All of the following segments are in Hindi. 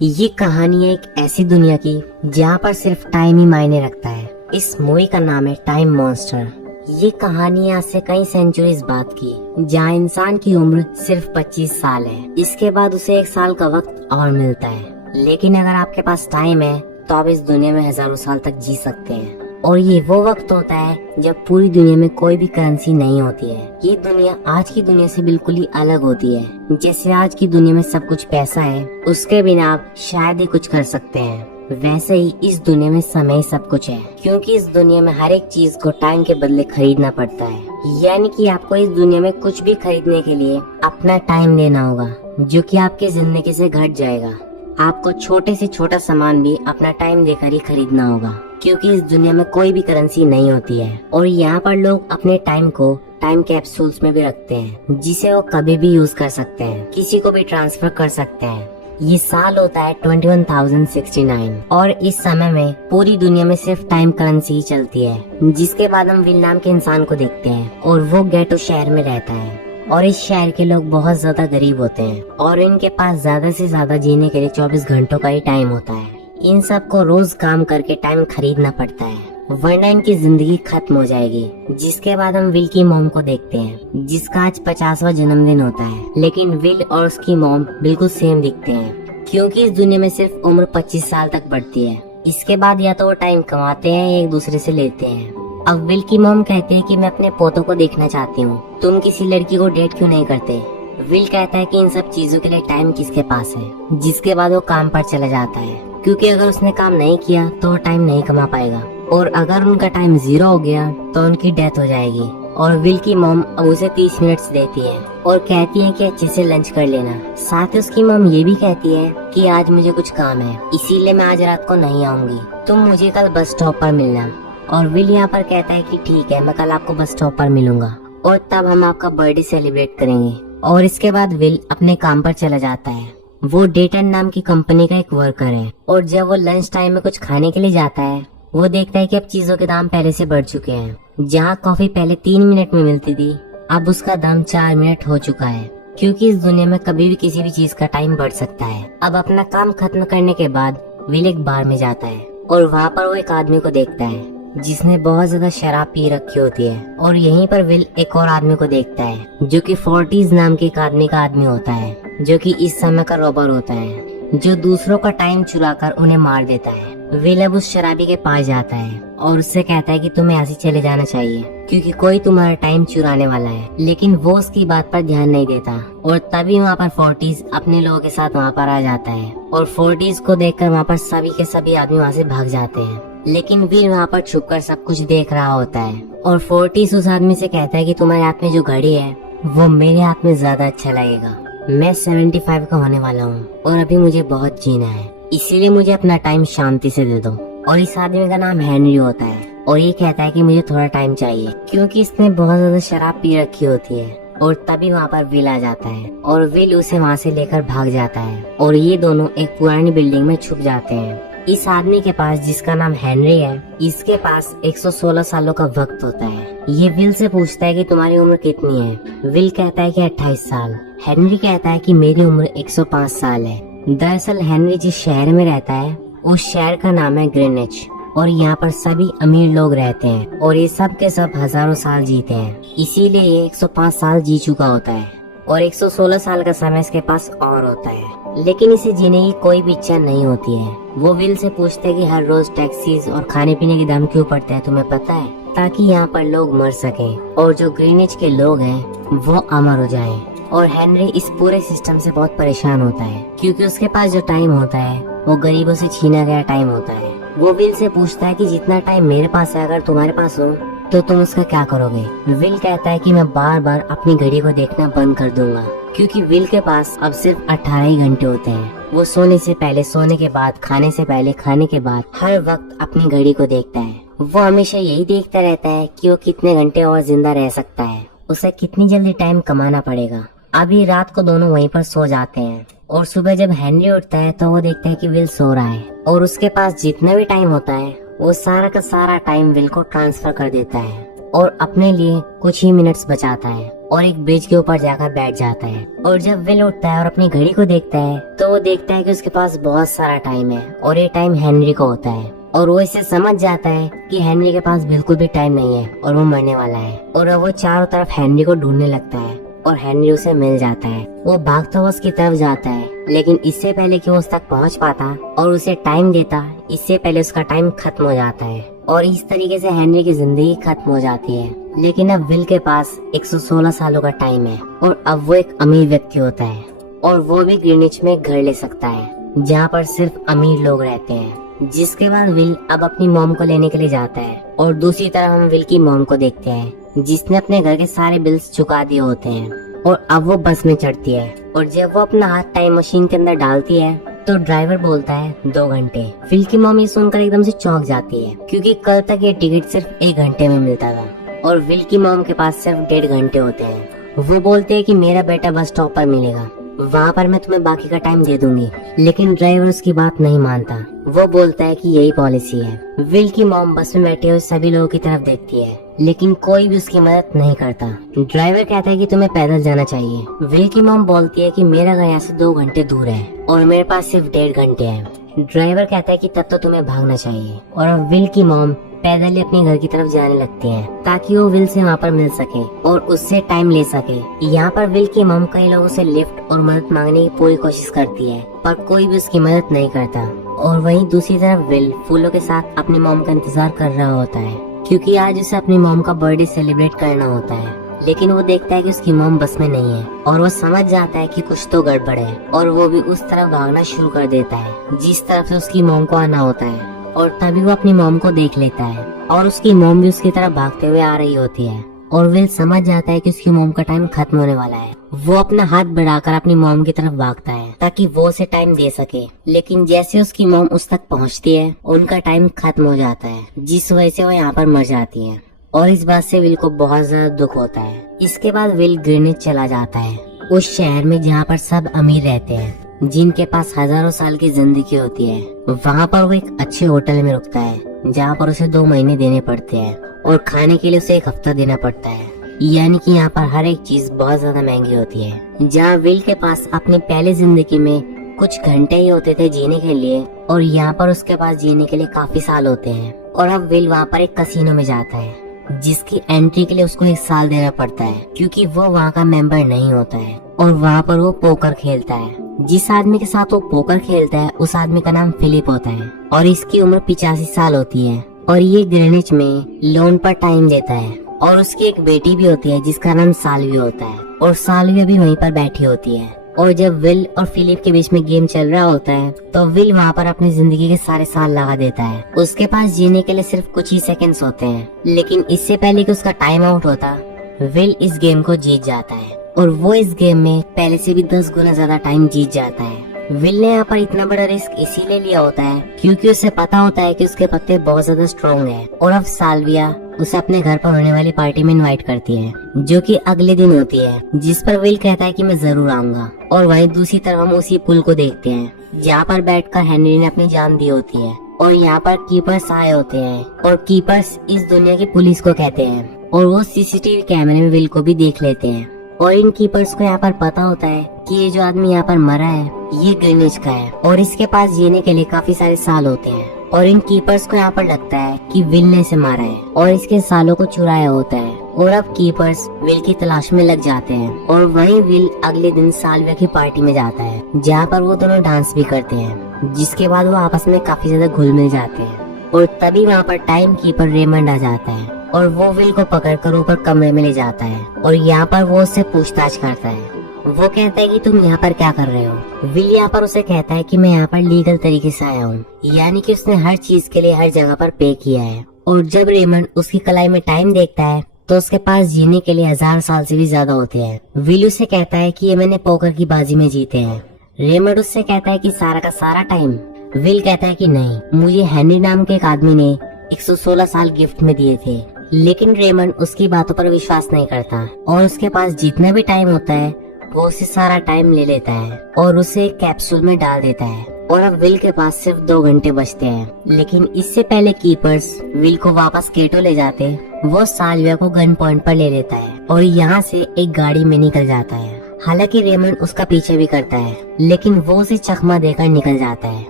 ये कहानी है एक ऐसी दुनिया की जहाँ पर सिर्फ टाइम ही मायने रखता है। इस मूवी का नाम है टाइम मॉन्स्टर। ये कहानी आज से कई सेंचुरीज बाद की, जहाँ इंसान की उम्र सिर्फ 25 साल है। इसके बाद उसे 1 साल का वक्त और मिलता है। लेकिन अगर आपके पास टाइम है तो आप इस दुनिया में हजारों साल तक जी सकते हैं। और ये वो वक्त होता है जब पूरी दुनिया में कोई भी करेंसी नहीं होती है। ये दुनिया आज की दुनिया से बिल्कुल ही अलग होती है। जैसे आज की दुनिया में सब कुछ पैसा है, उसके बिना आप शायद ही कुछ कर सकते हैं, वैसे ही इस दुनिया में समय सब कुछ है। क्योंकि इस दुनिया में हर एक चीज को टाइम के बदले खरीदना पड़ता है। यानी कि आपको इस दुनिया में कुछ भी खरीदने के लिए अपना टाइम देना होगा, जो कि आपकी जिंदगी से घट जाएगा। आपको छोटे से छोटा सामान भी अपना टाइम देकर ही खरीदना होगा, क्योंकि इस दुनिया में कोई भी करेंसी नहीं होती है। और यहाँ पर लोग अपने टाइम को टाइम कैप्सूल्स में भी रखते हैं, जिसे वो कभी भी यूज कर सकते हैं, किसी को भी ट्रांसफर कर सकते हैं। ये साल होता है 21,069 और इस समय में पूरी दुनिया में सिर्फ टाइम करेंसी ही चलती है। जिसके बाद हम विल नाम के इंसान को देखते हैं और वो गेटो शहर में रहता है। और इस शहर के लोग बहुत ज्यादा गरीब होते हैं और इनके पास ज्यादा से ज्यादा जीने के लिए 24 घंटों का ही टाइम होता है। इन सबको रोज काम करके टाइम खरीदना पड़ता है, वरना इनकी जिंदगी खत्म हो जाएगी। जिसके बाद हम विल की मॉम को देखते हैं, जिसका आज 50वां जन्मदिन होता है। लेकिन विल और उसकी मॉम बिल्कुल सेम दिखते हैं, क्योंकि इस दुनिया में सिर्फ उम्र 25 साल तक बढ़ती है। इसके बाद या तो वो टाइम कमाते हैं या एक दूसरे से लेते हैं। अब विल की मॉम कहते हैं कि मैं अपने पोतों को देखना चाहती हूँ, तुम किसी लड़की को डेट क्यों नहीं करते। विल कहता है कि इन सब चीजों के लिए टाइम किसके पास है। जिसके बाद वो काम पर चला जाता है, क्योंकि अगर उसने काम नहीं किया तो वो टाइम नहीं कमा पाएगा। और अगर उनका टाइम 0 हो गया तो उनकी डेथ हो जाएगी। और विल की मॉम अब उसे 30 मिनट्स देती है और कहती है कि अच्छे से लंच कर लेना। साथ ही उसकी मॉम ये भी कहती है कि आज मुझे कुछ काम है, इसीलिए मैं आज रात को नहीं आऊंगी, तुम मुझे कल बस स्टॉप पर मिलना। और विल यहाँ पर कहता है कि ठीक है, मैं कल आपको बस स्टॉप पर मिलूंगा और तब हम आपका बर्थडे सेलिब्रेट करेंगे। और इसके बाद विल अपने काम पर चला जाता है। वो डेटन नाम की कंपनी का एक वर्कर है और जब वो लंच टाइम में कुछ खाने के लिए जाता है, वो देखता है कि अब चीजों के दाम पहले से बढ़ चुके हैं। जहाँ कॉफी पहले 3 मिनट में मिलती थी, अब उसका दाम 4 मिनट हो चुका है, क्योंकि इस दुनिया में कभी भी किसी भी चीज का टाइम बढ़ सकता है। अब अपना काम खत्म करने के बाद विल एक बार में जाता है और वहाँ पर वो एक आदमी को देखता है जिसने बहुत ज्यादा शराब पी रखी होती है। और यहीं पर विल एक और आदमी को देखता है, जो कि 40s नाम के एक आदमी का आदमी होता है, जो कि इस समय का रॉबर होता है, जो दूसरों का टाइम चुराकर उन्हें मार देता है। विल अब उस शराबी के पास जाता है और उससे कहता है कि तुम्हें यहाँ से चले जाना चाहिए, क्योंकि कोई तुम्हारा टाइम चुराने वाला है। लेकिन वो उसकी बात पर ध्यान नहीं देता और तभी वहाँ पर 40s अपने लोगों के साथ वहाँ पर आ जाता है। और 40s को देखकर वहाँ पर सभी के सभी आदमी वहाँ से भाग जाते हैं। लेकिन विल वहाँ पर छुपकर सब कुछ देख रहा होता है और 40s उस आदमी से कहता है कि तुम्हारे हाथ में जो घड़ी है वो मेरे हाथ में ज्यादा अच्छा लगेगा। मैं 75 का होने वाला हूँ और अभी मुझे बहुत जीना है, इसीलिए मुझे अपना टाइम शांति से दे दो। और इस आदमी का नाम हेनरी होता है और ये कहता है कि मुझे थोड़ा टाइम चाहिए, क्योंकि इसने बहुत ज्यादा शराब पी रखी होती है। और तभी वहाँ पर विल आ जाता है और विल उसे वहाँ से लेकर भाग जाता है और ये दोनों एक पुरानी बिल्डिंग में छुप जाते हैं। इस आदमी के पास, जिसका नाम हेनरी है, इसके पास 116 सालों का वक्त होता है। ये विल से पूछता है कि तुम्हारी उम्र कितनी है। विल कहता है कि 28 साल। हेनरी कहता है कि मेरी उम्र 105 साल है। दरअसल हेनरी जिस शहर में रहता है उस शहर का नाम है ग्रीनिच और यहाँ पर सभी अमीर लोग रहते हैं और ये सब के सब हजारों साल जीते हैं, इसीलिए ये 105 साल जी चुका होता है और 116 साल का समय इसके पास और होता है। लेकिन इसे जीने की कोई भी इच्छा नहीं होती है। वो विल से पूछते हैं कि हर रोज टैक्सीज और खाने पीने के दाम क्यों पड़ते हैं, तुम्हें पता है? ताकि यहाँ पर लोग मर सकें और जो ग्रीनिच के लोग हैं वो अमर हो जाएं। और हेनरी इस पूरे सिस्टम से बहुत परेशान होता है, क्योंकि उसके पास जो टाइम होता है वो गरीबों से छीना गया टाइम होता है। वो विल से पूछता है कि जितना टाइम मेरे पास है, अगर तुम्हारे पास हो तो तुम उसका क्या करोगे? विल कहता है कि मैं बार बार अपनी घड़ी को देखना बंद कर दूंगा, क्योंकि विल के पास अब सिर्फ 18 ही घंटे होते हैं। वो सोने से पहले, सोने के बाद, खाने से पहले, खाने के बाद हर वक्त अपनी घड़ी को देखता है। वो हमेशा यही देखता रहता है कि वो कितने घंटे और जिंदा रह सकता है, उसे कितनी जल्दी टाइम कमाना पड़ेगा। अभी रात को दोनों वहीं पर सो जाते हैं और सुबह जब हेनरी उठता है तो वो देखता है कि विल सो रहा है और उसके पास जितना भी टाइम होता है वो सारा का सारा टाइम विल को ट्रांसफर कर देता है और अपने लिए कुछ ही मिनट्स बचाता है। और एक ब्रिज के ऊपर जाकर बैठ जाता है। और जब विल उठता है और अपनी घड़ी को देखता है तो वो देखता है कि उसके पास बहुत सारा टाइम है और ये टाइम हेनरी को होता है। और वो इसे समझ जाता है कि हेनरी के पास बिल्कुल भी टाइम नहीं है और वो मरने वाला है। और अब वो चारों तरफ हेनरी को ढूंढने लगता है और हेनरी उसे मिल जाता है। वो भागता हुआ उसकी तरफ जाता है, लेकिन इससे पहले कि वो उस तक पहुंच पाता और उसे टाइम देता, इससे पहले उसका टाइम खत्म हो जाता है। और इस तरीके से हेनरी की जिंदगी खत्म हो जाती है। लेकिन अब विल के पास 116 सालों का टाइम है और अब वो एक अमीर व्यक्ति होता है और वो भी ग्रीनिच में घर ले सकता है जहाँ पर सिर्फ अमीर लोग रहते हैं। जिसके बाद विल अब अपनी मॉम को लेने के लिए जाता है और दूसरी तरफ हम विल की मॉम को देखते हैं जिसने अपने घर के सारे बिल्स चुका दिए होते हैं। और अब वो बस में चढ़ती है और जब वो अपना हाथ टाइम मशीन के अंदर डालती है तो ड्राइवर बोलता है 2 घंटे। विल की मॉम ये सुनकर एकदम से चौंक जाती है क्योंकि कल तक ये टिकट सिर्फ 1 घंटे में मिलता था और विल की मॉम के पास सिर्फ 1.5 घंटे होते हैं। वो बोलते हैं कि मेरा बेटा बस स्टॉप पर मिलेगा, वहाँ पर मैं तुम्हें बाकी का टाइम दे दूंगी। लेकिन ड्राइवर उसकी बात नहीं मानता। वो बोलता है कि यही पॉलिसी है। विल की मॉम बस में बैठे हुए सभी लोगों की तरफ देखती है लेकिन कोई भी उसकी मदद नहीं करता। ड्राइवर कहता है कि तुम्हें पैदल जाना चाहिए। विल की मॉम बोलती है कि मेरा घर यहाँ से 2 घंटे दूर है और मेरे पास सिर्फ 1.5 घंटे हैं। ड्राइवर कहता है कि तब तो तुम्हें भागना चाहिए। और अब विल की मॉम पैदल ही अपने घर की तरफ जाने लगती हैं ताकि वो विल से वहाँ पर मिल सके और उससे टाइम ले सके। यहाँ पर विल की मॉम कई लोगों से लिफ्ट और मदद मांगने की पूरी कोशिश करती है पर कोई भी उसकी मदद नहीं करता। और वहीं दूसरी तरफ विल फूलों के साथ अपनी मॉम का इंतजार कर रहा होता है क्योंकि आज उसे अपनी मॉम का बर्थडे सेलिब्रेट करना होता है। लेकिन वो देखता है कि उसकी मॉम बस में नहीं है और वो समझ जाता है कि कुछ तो गड़बड़ है और वो भी उस तरफ भागना शुरू कर देता है जिस तरफ से उसकी मॉम को आना होता है। और तभी वो अपनी मॉम को देख लेता है और उसकी मॉम भी उसकी तरफ भागते हुए आ रही होती है और विल समझ जाता है कि उसकी मॉम का टाइम खत्म होने वाला है। वो अपना हाथ बढ़ाकर अपनी मॉम की तरफ भागता है ताकि वो उसे टाइम दे सके। लेकिन जैसे उसकी मॉम उस तक पहुंचती है उनका टाइम खत्म हो जाता है जिस वजह से वो यहाँ पर मर जाती है। और इस बात से विल को बहुत ज्यादा दुख होता है। इसके बाद विल ग्रीनिच चला जाता है, उस शहर में जहाँ पर सब अमीर रहते हैं जिनके पास हजारों साल की जिंदगी होती है। वहाँ पर वो एक अच्छे होटल में रुकता है जहाँ पर उसे 2 महीने देने पड़ते हैं और खाने के लिए उसे 1 हफ्ता देना पड़ता है। यानी कि यहाँ पर हर एक चीज बहुत ज्यादा महंगी होती है। जहाँ विल के पास अपनी पहली जिंदगी में कुछ घंटे ही होते थे जीने के लिए और यहाँ पर उसके पास जीने के लिए काफी साल होते हैं। और अब विल वहाँ पर एक कसीनो में जाता है जिसकी एंट्री के लिए उसको 1 साल देना पड़ता है क्योंकि वो वहाँ का मेंबर नहीं होता है। और वहाँ पर वो पोकर खेलता है। जिस आदमी के साथ वो पोकर खेलता है उस आदमी का नाम फिलिप होता है और इसकी उम्र 85 साल होती है और ये ग्रीनिच में लोन पर टाइम देता है। और उसकी एक बेटी भी होती है जिसका नाम साल्विया होता है और साल्विया भी वहीं पर बैठी होती है। और जब विल और फिलिप के बीच में गेम चल रहा होता है तो विल वहाँ पर अपनी जिंदगी के सारे साल लगा देता है। उसके पास जीने के लिए सिर्फ कुछ ही सेकंड्स होते हैं। लेकिन इससे पहले कि उसका टाइम आउट होता विल इस गेम को जीत जाता है और वो इस गेम में पहले से भी 10 गुना ज्यादा टाइम जीत जाता है। विल ने यहाँ पर इतना बड़ा रिस्क इसीलिए लिया होता है क्योंकि उसे पता होता है कि उसके पत्ते बहुत ज्यादा स्ट्रॉन्ग हैं। और अब साल्विया उसे अपने घर पर होने वाली पार्टी में इनवाइट करती है जो कि अगले दिन होती है, जिस पर विल कहता है कि मैं जरूर आऊंगा। और वहीं दूसरी तरफ हम उसी पुल को देखते हैं जहाँ पर बैठकर हेनरी ने अपनी जान दी होती है। और यहाँ पर कीपर्स आए होते हैं और कीपर्स इस दुनिया की पुलिस को कहते हैं और वो सीसीटीवी कैमरे में विल को भी देख लेते हैं। और इन कीपर्स को यहाँ पर पता होता है कि ये जो आदमी यहाँ पर मरा है ये ग्रीनिच का है और इसके पास जीने के लिए काफी सारे साल होते हैं। और इन कीपर्स को यहाँ पर लगता है कि विल ने इसे मारा है और इसके सालों को चुराया होता है। और अब कीपर्स विल की तलाश में लग जाते हैं और वहीं विल अगले दिन साल्विया की पार्टी में जाता है जहाँ पर वो दोनों डांस भी करते हैं, जिसके बाद वो आपस में काफी ज्यादा घुल मिल जाते हैं। और तभी वहाँ पर टाइम कीपर रेमंड आ जाता है और वो विल को पकड़कर ऊपर कमरे में ले जाता है और यहाँ पर वो उससे पूछताछ करता है। वो कहता है कि तुम यहाँ पर क्या कर रहे हो। विल यहाँ पर उसे कहता है कि मैं यहाँ पर लीगल तरीके से आया हूँ, यानी कि उसने हर चीज के लिए हर जगह पर पे किया है। और जब रेमंड उसकी कलाई में टाइम देखता है तो उसके पास जीने के लिए 1000 साल से भी ज्यादा होते हैं। विल उसे कहता है कि ये मैंने पोकर की बाजी में जीते हैं। रेमंड उससे कहता है कि सारा का सारा टाइम। विल कहता है कि नहीं, मुझे हेनरी नाम के एक आदमी ने 116 साल गिफ्ट में दिए थे। लेकिन रेमंड उसकी बातों पर विश्वास नहीं करता और उसके पास जितना भी टाइम होता है वो उसे सारा टाइम ले लेता है और उसे एक कैप्सूल में डाल देता है। और अब विल के पास सिर्फ 2 घंटे बचते हैं। लेकिन इससे पहले कीपर्स विल को वापस केटो ले जाते, वो साल्विया को गन पॉइंट पर ले लेता है और यहाँ से एक गाड़ी में निकल जाता है। हालांकि रेमंड उसका पीछे भी करता है, लेकिन वो उसे चकमा देकर निकल जाता है।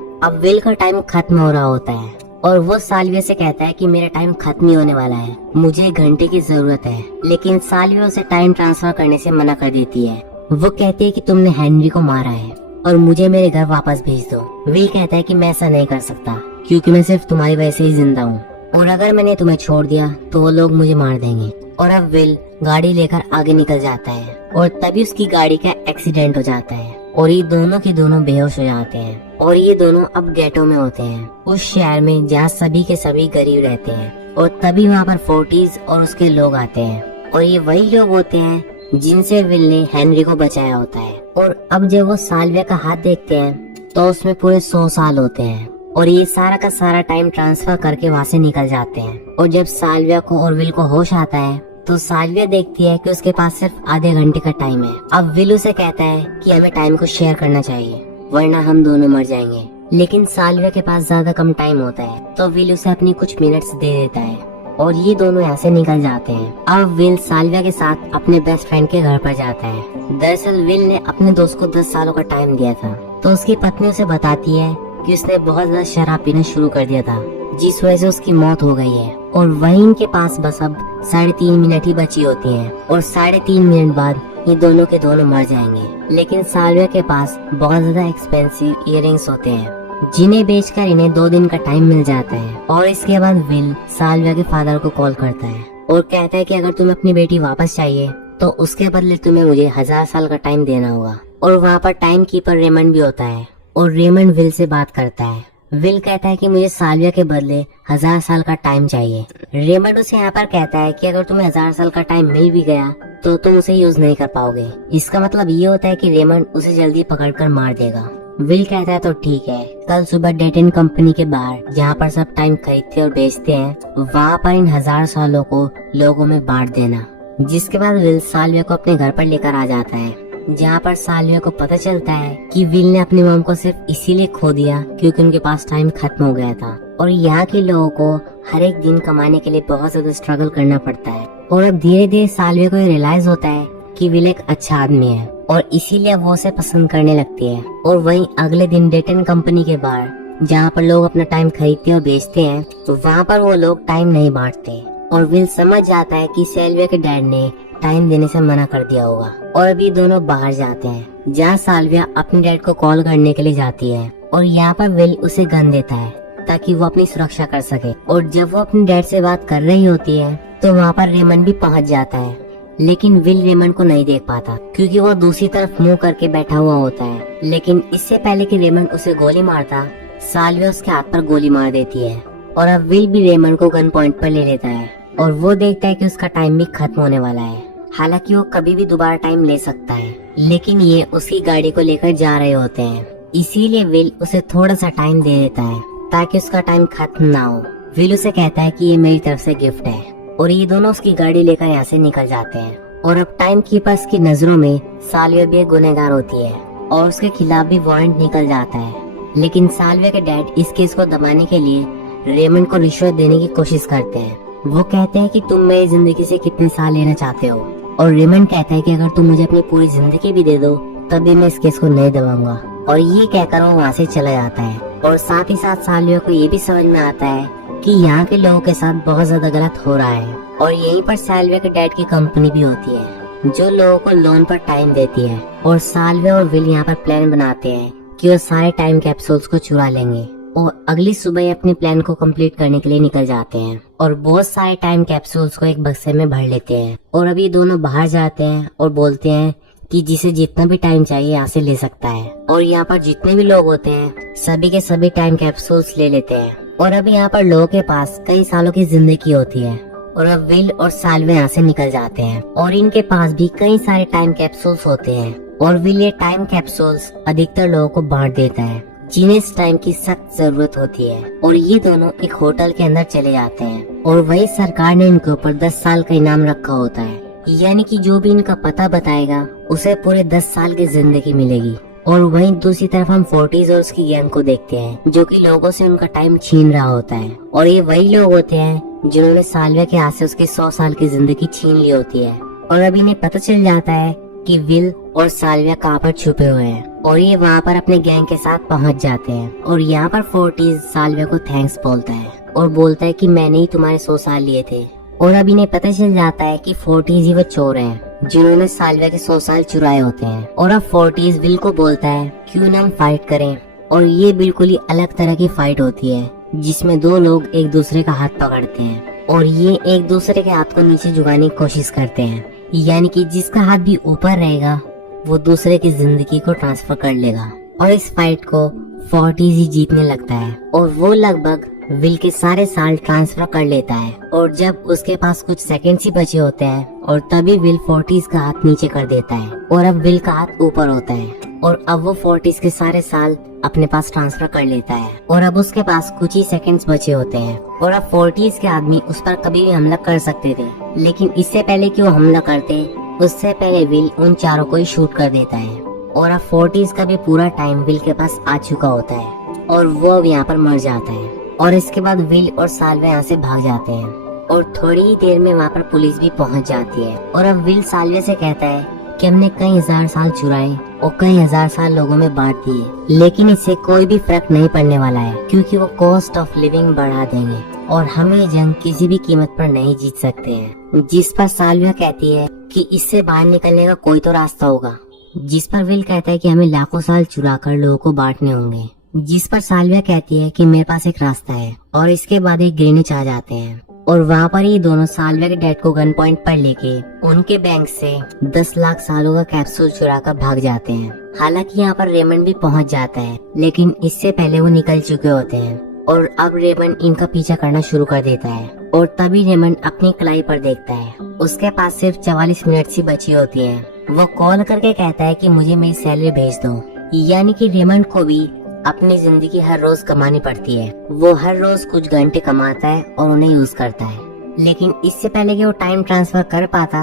अब विल का टाइम खत्म हो रहा होता है और वो साल्विया से कहता है कि मेरा टाइम खत्म ही होने वाला है, मुझे 1 घंटे की जरूरत है। लेकिन साल्विया उसे टाइम ट्रांसफर करने से मना कर देती है। वो कहती है कि तुमने हेनरी को मारा है और मुझे मेरे घर वापस भेज दो। विल कहता है कि मैं ऐसा नहीं कर सकता, क्योंकि मैं सिर्फ तुम्हारी वजह से ही जिंदा हूँ, और अगर मैंने तुम्हें छोड़ दिया तो वो लोग मुझे मार देंगे। और अब विल गाड़ी लेकर आगे निकल जाता है और तभी उसकी गाड़ी का एक्सीडेंट हो जाता है और ये दोनों के दोनों बेहोश हो जाते हैं। और ये दोनों अब गेटो में होते हैं, उस शहर में जहाँ सभी के सभी गरीब रहते हैं। और तभी वहाँ पर फोर्टीज और उसके लोग आते हैं और ये वही लोग होते हैं जिनसे विल ने हेनरी को बचाया होता है। और अब जब वो साल्विया का हाथ देखते हैं तो उसमें पूरे 100 साल होते हैं और ये सारा का सारा टाइम ट्रांसफर करके वहाँ से निकल जाते हैं। और जब साल्विया को और विल को होश आता है तो साल्विया देखती है कि उसके पास सिर्फ आधे घंटे का टाइम है। अब विल उसे कहता है कि हमें टाइम को शेयर करना चाहिए, वरना हम दोनों मर जाएंगे। लेकिन साल्विया के पास ज्यादा कम टाइम होता है तो विल उसे अपनी कुछ मिनट्स दे देता है और ये दोनों यहाँ से निकल जाते हैं। अब विल साल्विया के साथ अपने बेस्ट फ्रेंड के घर पर जाता है। दरअसल विल ने अपने दोस्त को 10 सालों का टाइम दिया था, तो उसकी पत्नी उसे बताती है कि उसने बहुत ज्यादा शराब पीना शुरू कर दिया था, जिस वजह से उसकी मौत हो गई है। और वहीं इनके पास बस अब 3.5 मिनट ही बची होती हैं और 3.5 मिनट बाद ये दोनों के दोनों मर जाएंगे। लेकिन साल्विया के पास बहुत ज्यादा एक्सपेंसिव इयररिंग्स होते हैं, जिन्हें बेचकर इन्हें 2 दिन का टाइम मिल जाता है। और इसके बाद विल साल्विया के फादर को कॉल करता है और कहता है कि अगर तुम्हें अपनी बेटी वापस चाहिए तो उसके बदले तुम्हें मुझे 1000 साल का टाइम देना होगा। और वहाँ पर टाइम कीपर रेमंड भी होता है और रेमंड विल से बात करता है। विल कहता है कि मुझे साल्विया के बदले 1000 साल का टाइम चाहिए। रेमंड उसे यहाँ पर कहता है कि अगर तुम्हें 1000 साल का टाइम मिल भी गया तो तुम उसे यूज नहीं कर पाओगे। इसका मतलब ये होता है कि रेमंड उसे जल्दी पकड़कर मार देगा। विल कहता है तो ठीक है, कल सुबह डेटन कंपनी के बाहर जहाँ पर सब टाइम खरीदते और बेचते हैं, वहाँ पर इन 1000 सालों को लोगों में बांट देना। जिसके बाद विल साल्विया को अपने घर पर लेकर आ जाता है, जहाँ पर साल्विया को पता चलता है कि विल ने अपनी मॉम को सिर्फ इसीलिए खो दिया क्योंकि उनके पास टाइम खत्म हो गया था। और यहाँ के लोगों को हर एक दिन कमाने के लिए बहुत ज्यादा स्ट्रगल करना पड़ता है। और अब धीरे धीरे साल्विया को रियलाइज होता है कि विल एक अच्छा आदमी है और इसीलिए वो उसे पसंद करने लगती है। और वहीं अगले दिन डेटन कंपनी के बाहर जहाँ पर लोग अपना टाइम खरीदते और बेचते हैं, वहाँ पर वो लोग टाइम नहीं बांटते। और विल समझ जाता है कि साल्विया के डैड ने टाइम देने से मना कर दिया होगा। और अभी दोनों बाहर जाते हैं, जहाँ साल्विया अपने डैड को कॉल करने के लिए जाती है और यहाँ पर विल उसे गन देता है ताकि वो अपनी सुरक्षा कर सके। और जब वो अपने डैड से बात कर रही होती है तो वहाँ पर रेमंड भी पहुँच जाता है, लेकिन विल रेमंड को नहीं देख पाता क्योंकि वो दूसरी तरफ मुंह करके बैठा हुआ होता है। लेकिन इससे पहले कि रेमंड उसे गोली मारता, साल्विया उसके हाथ पर गोली मार देती है। और अब विल भी रेमंड को गन पॉइंट पर ले लेता है और वो देखता है कि उसका टाइम भी खत्म होने वाला है। हालांकि वो कभी भी दोबारा टाइम ले सकता है, लेकिन ये उसकी गाड़ी को लेकर जा रहे होते हैं, इसीलिए विल उसे थोड़ा सा टाइम दे देता है ताकि उसका टाइम खत्म ना हो। विल उसे कहता है कि ये मेरी तरफ से गिफ्ट है और ये दोनों उसकी गाड़ी लेकर यहाँ से निकल जाते हैं। और अब टाइम कीपर्स की नजरों में साल्विया भी एक गुनहगार होती है और उसके खिलाफ भी वारंट निकल जाता है। लेकिन साल्विया के डैड इस केस को दबाने के लिए रेमंड को रिश्वत देने की कोशिश करते हैं। वो कहते हैं कि तुम मेरी जिंदगी से कितने साल लेना चाहते हो, और रेमंड कहता है कि अगर तुम मुझे अपनी पूरी जिंदगी भी दे दो तभी मैं इस केस को नहीं दबाऊंगा। और ये कहकर वो वहाँ से चला जाता है। और साथ ही साथ साल्विया को ये भी समझ में आता है कि यहाँ के लोगों के साथ बहुत ज्यादा गलत हो रहा है। और यहीं पर साल्विया के डैड की कंपनी भी होती है जो लोगों को लोन पर टाइम देती है। और साल्विया और विल यहाँ पर प्लान बनाते हैं कि वो सारे टाइम कैप्सूल्स को चुरा लेंगे और अगली सुबह अपने प्लान को कंप्लीट करने के लिए निकल जाते हैं और बहुत सारे टाइम कैप्सूल्स को एक बक्से में भर लेते हैं। और अभी दोनों बाहर जाते हैं और बोलते हैं कि जिसे जितना भी टाइम चाहिए यहाँ से ले सकता है। और यहाँ पर जितने भी लोग होते हैं सभी के सभी टाइम कैप्सूल्स ले लेते हैं। और अभी यहाँ पर लोगों के पास कई सालों की जिंदगी होती है। और अब विल और साल्विया यहाँ से निकल जाते हैं और इनके पास भी कई सारे टाइम कैप्सूल्स होते हैं। और विल ये टाइम कैप्सूल्स अधिकतर लोगों को बांट देता है जिन्हें इस टाइम की सख्त जरूरत होती है। और ये दोनों एक होटल के अंदर चले जाते हैं और वही सरकार ने इनके ऊपर 10 साल का इनाम रखा होता है, यानी कि जो भी इनका पता बताएगा उसे पूरे 10 साल की जिंदगी मिलेगी। और वहीं दूसरी तरफ हम फोर्टीज और उसकी गैंग को देखते हैं जो कि लोगों से उनका टाइम छीन रहा होता है। और ये वही लोग होते हैं जिन्होंने साल्विया के हाथ से उसके 100 साल की जिंदगी छीन ली होती है। और अब इन्हें पता चल जाता है कि विल और साल्विया कहाँ पर छुपे हुए हैं और ये वहाँ पर अपने गैंग के साथ पहुँच जाते हैं। और यहाँ पर फोर्टीज साल्विया को थैंक्स बोलता है और बोलता है कि मैंने ही तुम्हारे 100 साल लिए थे। और अब इन्हें पता चल जाता है कि फोर्टीज ही वो चोर हैं जिन्होंने साल्विया के 100 साल चुराए होते हैं। और अब फोर्टीज विल को बोलता है क्यों ना हम फाइट करें। और ये बिल्कुल ही अलग तरह की फाइट होती है जिसमें दो लोग एक दूसरे का हाथ पकड़ते हैं और ये एक दूसरे के हाथ को नीचे झुकाने की कोशिश करते हैं, यानी कि जिसका हाथ भी ऊपर रहेगा वो दूसरे की जिंदगी को ट्रांसफर कर लेगा। और इस फाइट को फोर्टीज ही जीतने लगता है और वो लगभग विल के सारे साल ट्रांसफर कर लेता है। और जब उसके पास कुछ सेकंड्स ही बचे होते हैं और तभी विल फोर्टीज का हाथ नीचे कर देता है और अब विल का हाथ ऊपर होता है और अब वो फोर्टीज के सारे साल अपने पास ट्रांसफर कर लेता है। और अब उसके पास कुछ ही सेकंड्स बचे होते हैं और अब फोर्टीज के आदमी उस पर कभी भी हमला कर सकते थे, लेकिन इससे पहले कि वो हमला करते उससे पहले विल उन चारों को ही शूट कर देता है। और अब फोर्टीज का भी पूरा टाइम विल के पास आ चुका होता है और वो अब यहाँ पर मर जाता है। और इसके बाद विल और साल्विया यहाँ से भाग जाते हैं और थोड़ी ही देर में वहाँ पर पुलिस भी पहुँच जाती है। और अब विल साल्विया से कहता है कि हमने कई हजार साल चुराए और कई हजार साल लोगों में बांट दिए, लेकिन इससे कोई भी फर्क नहीं पड़ने वाला है क्योंकि वो कॉस्ट ऑफ लिविंग बढ़ा देंगे और हम ये जंग किसी भी कीमत पर नहीं जीत सकते हैं। जिस पर साल्विया कहती है कि इससे बाहर निकलने का कोई तो रास्ता होगा, जिस पर विल कहता है कि हमें लाखों साल चुरा कर लोगों को बांटने होंगे, जिस पर साल्विया कहती है कि मेरे पास एक रास्ता है। और इसके बाद एक ग्रेनेड आ जाते हैं और वहाँ पर ये दोनों साल्विया के डैड को गन पॉइंट पर लेके उनके बैंक से 10 लाख सालों का कैप्सूल चुरा कर भाग जाते हैं। हालांकि यहाँ पर रेमंड भी पहुँच जाता है, लेकिन इससे पहले वो निकल चुके होते हैं और अब रेमंड इनका पीछा करना शुरू कर देता है। और तभी रेमंड अपनी कलाई पर देखता है उसके पास सिर्फ 44 मिनट सी बची होती है। वो कॉल करके कहता है कि मुझे मेरी सैलरी भेज दो, यानी कि रेमंड को भी अपनी जिंदगी हर रोज कमानी पड़ती है। वो हर रोज कुछ घंटे कमाता है और उन्हें यूज करता है, लेकिन इससे पहले कि वो टाइम ट्रांसफर कर पाता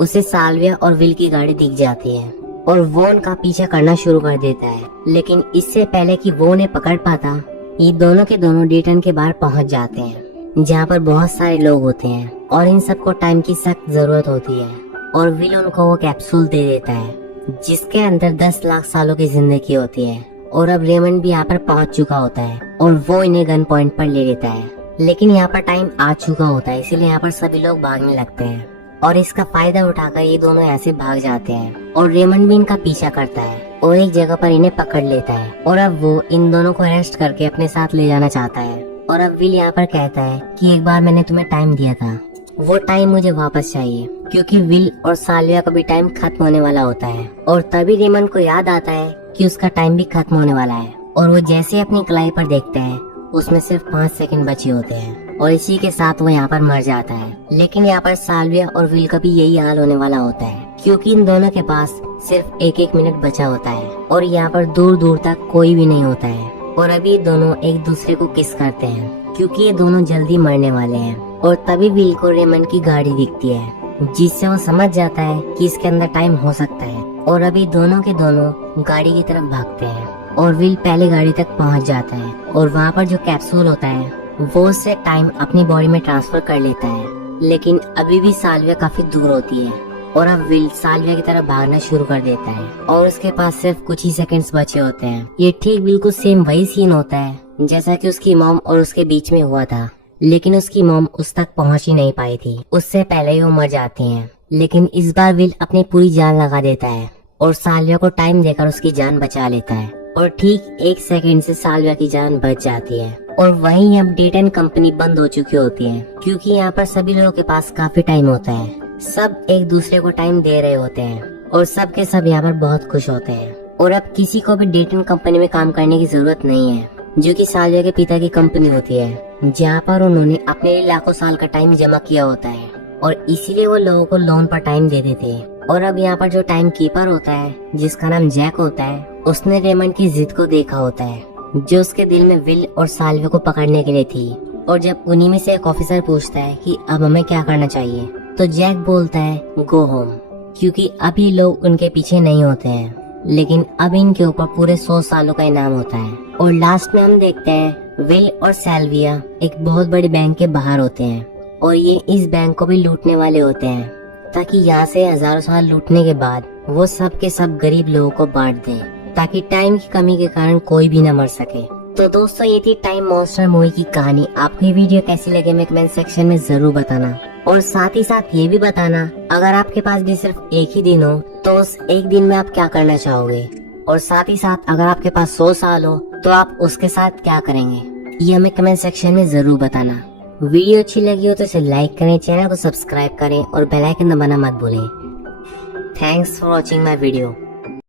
उसे साल्विया और विल की गाड़ी दिख जाती है और वो उनका पीछा करना शुरू कर देता है। लेकिन इससे पहले कि वो उन्हें पकड़ पाता ये दोनों के दोनों डेटन के बाहर पहुंच जाते हैं जहाँ पर बहुत सारे लोग होते हैं और इन सबको टाइम की सख्त जरूरत होती है। और विल उनको वो कैप्सूल दे देता है जिसके अंदर 10 लाख सालों की जिंदगी होती है। और अब रेमंड भी यहाँ पर पहुंच चुका होता है और वो इन्हें गन पॉइंट पर ले लेता है, लेकिन यहाँ पर टाइम आ चुका होता है, इसीलिए यहाँ पर सभी लोग भागने लगते हैं। और इसका फायदा उठाकर ये दोनों यहाँ से भाग जाते हैं और रेमंड भी इनका पीछा करता है और एक जगह पर इन्हें पकड़ लेता है। और अब वो इन दोनों को अरेस्ट करके अपने साथ ले जाना चाहता है। और अब विल यहाँ पर कहता है कि एक बार मैंने तुम्हें टाइम दिया था, वो टाइम मुझे वापस चाहिए, क्योंकि विल और साल्विया का भी टाइम खत्म होने वाला होता है। और तभी रेमंड को याद आता है कि उसका टाइम भी खत्म होने वाला है और वो जैसे अपनी कलाई पर देखते हैं उसमें सिर्फ 5 सेकंड बचे होते हैं और इसी के साथ वो यहाँ पर मर जाता है। लेकिन यहाँ पर साल्विया और विल का भी यही हाल होने वाला होता है क्योंकि इन दोनों के पास सिर्फ 1-1 मिनट बचा होता है और यहाँ पर दूर दूर तक कोई भी नहीं होता है। और अभी दोनों एक दूसरे को किस करते हैं क्योंकि ये दोनों जल्दी मरने वाले हैं। और तभी विल को रेमंड की गाड़ी दिखती है जिससे वो समझ जाता है कि इसके अंदर टाइम हो सकता है। और अभी दोनों के दोनों गाड़ी की तरफ भागते हैं और विल पहले गाड़ी तक पहुंच जाता है और वहाँ पर जो कैप्सूल होता है वो उससे टाइम अपनी बॉडी में ट्रांसफर कर लेता है। लेकिन अभी भी साल्विया काफी दूर होती है और अब विल साल्विया की तरफ भागना शुरू कर देता है और उसके पास सिर्फ कुछ ही सेकंड्स बचे होते हैं। ये ठीक बिल्कुल सेम वही सीन होता है जैसा कि उसकी मॉम और उसके बीच में हुआ था, लेकिन उसकी मॉम उस तक पहुंच ही नहीं पाई थी, उससे पहले ही वो मर जाती हैं। लेकिन इस बार विल अपनी पूरी जान लगा देता है और साल्विया को टाइम देकर उसकी जान बचा लेता है और ठीक 1 सेकंड से साल्विया की जान बच जाती है। और वहीं अब डेटन कंपनी बंद हो चुकी होती है क्योंकि यहाँ पर सभी लोगों के पास काफी टाइम होता है, सब एक दूसरे को टाइम दे रहे होते हैं और सब के सब यहाँ पर बहुत खुश होते हैं। और अब किसी को भी डेटन कंपनी में काम करने की जरूरत नहीं है, जो कि साल्विया के पिता की कंपनी होती है जहाँ पर उन्होंने अपने लिए लाखों साल का टाइम जमा किया होता है और इसीलिए वो लोगों को लोन पर टाइम दे देते हैं। और अब यहाँ पर जो टाइम कीपर होता है जिसका नाम जैक होता है, उसने रेमंड की जिद को देखा होता है जो उसके दिल में विल और साल्विया को पकड़ने के लिए थी। और जब उन्हीं में से एक ऑफिसर पूछता है कि अब हमें क्या करना चाहिए, तो जैक बोलता है गो होम, क्योंकि अभी लोग उनके पीछे नहीं होते हैं, लेकिन अब इनके ऊपर पूरे 100 सालों का इनाम होता है। और लास्ट में हम देखते हैं विल और साल्विया एक बहुत बड़ी बैंक के बाहर होते हैं और ये इस बैंक को भी लूटने वाले होते हैं। ताकि यहाँ से हजारों साल लूटने के बाद वो सब के सब गरीब लोगों को बांट दें, ताकि टाइम की कमी के कारण कोई भी न मर सके। तो दोस्तों ये थी टाइम मॉन्स्टर मूवी की कहानी। आपको ये वीडियो कैसी लगे मैं कमेंट सेक्शन में जरूर बताना, और साथ ही साथ ये भी बताना अगर आपके पास भी सिर्फ एक ही दिन हो तो उस एक दिन में आप क्या करना चाहोगे, और साथ ही साथ अगर आपके पास 100 साल हो तो आप उसके साथ क्या करेंगे, ये हमें कमेंट सेक्शन में जरूर बताना। वीडियो अच्छी लगी हो तो इसे लाइक करें, चैनल को सब्सक्राइब करें और बेल आइकन दबाना मत भूलें। Thanks for watching my video.